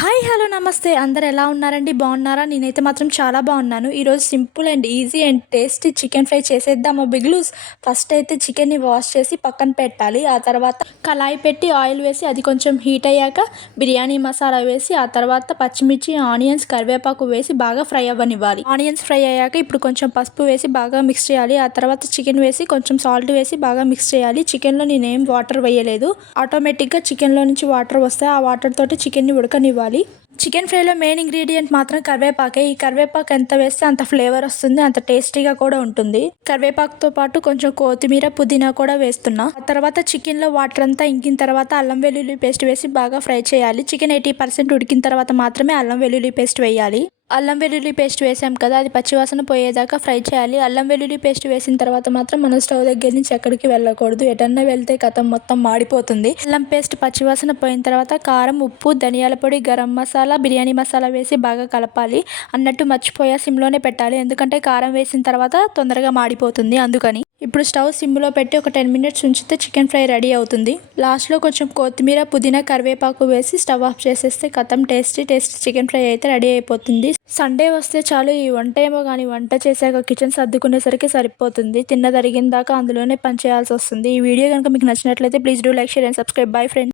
Hi hello నమస్తే అందరు ఎలా ఉన్నారండి బాగున్నారా నేనైతే మాత్రం చాలా బాగున్నాను. ఈరోజు simple and easy and tasty chicken fry చేసేద్దామా బిగ్లూస్. ఫస్ట్ అయితే చికెన్ని వాష్ చేసి పక్కన పెట్టాలి. ఆ తర్వాత కళాయి పెట్టి ఆయిల్ వేసి అది కొంచెం హీట్ అయ్యాక బిర్యానీ మసాలా వేసి ఆ తర్వాత పచ్చిమిర్చి ఆనియన్స్ కరివేపాకు వేసి బాగా ఫ్రై అవ్వనివ్వాలి. ఆనియన్స్ ఫ్రై అయ్యాక ఇప్పుడు కొంచెం పసుపు వేసి బాగా మిక్స్ చేయాలి. ఆ తర్వాత చికెన్ వేసి కొంచెం సాల్ట్ వేసి బాగా మిక్స్ చేయాలి. చికెన్లో నేనేం వాటర్ వేయలేదు, ఆటోమేటిక్గా చికెన్లో నుంచి వాటర్ వస్తాయి. ఆ వాటర్ తోటి చికెన్ని ఉడకనివ్వాలి. చికెన్ ఫ్రైలో మెయిన్ ఇంగ్రీడియంట్ మాత్రం కరివేపాకే. ఈ కరివేపాకు ఎంత వేస్తే అంత ఫ్లేవర్ వస్తుంది, అంత టేస్టీగా కూడా ఉంటుంది. కరివేపాకుతో పాటు కొంచెం కొత్తిమీర పుదీనా కూడా వేస్తున్నా. ఆ తర్వాత చికెన్లో వాటర్ అంతా ఇంకిన తర్వాత అల్లం వెల్లుల్లి పేస్ట్ వేసి బాగా ఫ్రై చేయాలి. చికెన్ 80% ఉడికిన తర్వాత మాత్రమే అల్లం వెల్లుల్లి పేస్ట్ వేయాలి. అల్లం వెల్లుల్లి పేస్ట్ వేసాం కదా, అది పచ్చివాసన పోయేదాకా ఫ్రై చేయాలి. అల్లం వెల్లుల్లి పేస్ట్ వేసిన తర్వాత మాత్రం మనం స్టవ్ దగ్గర నుంచి ఎక్కడికి వెళ్ళకూడదు. ఎటన్నా వెళ్తే కథం మొత్తం మాడిపోతుంది. అల్లం పేస్ట్ పచ్చివాసన పోయిన తర్వాత కారం, ఉప్పు, ధనియాల పొడి, గరం మసాలా, బిర్యానీ మసాలా వేసి బాగా కలపాలి. అన్నట్టు మర్చిపోయా, సిమ్లోనే పెట్టాలి, ఎందుకంటే కారం వేసిన తర్వాత తొందరగా మాడిపోతుంది అందుకని. ఇప్పుడు స్టవ్ సిమ్లో పెట్టి ఒక 10 మినిట్స్ ఉంచితే చికెన్ ఫ్రై రెడీ అవుతుంది. లాస్ట్లో కొంచెం కొత్తిమీర పుదీనా కరివేపాకు వేసి స్టవ్ ఆఫ్ చేసేస్తే కథం టేస్టీ చికెన్ ఫ్రై అయితే రెడీ అయిపోతుంది. సండే వస్తే చాలు ఈ వంట ఏమో కానీ వంట చేశాక కిచెన్ సర్దుకునేసరికి సరిపోతుంది. తిన్నదరిగిన దాకా అందులోనే పని చేయాల్సి వస్తుంది. ఈ వీడియో కనుక మీకు నచ్చినట్లయితే please do like, share and subscribe. Bye friends.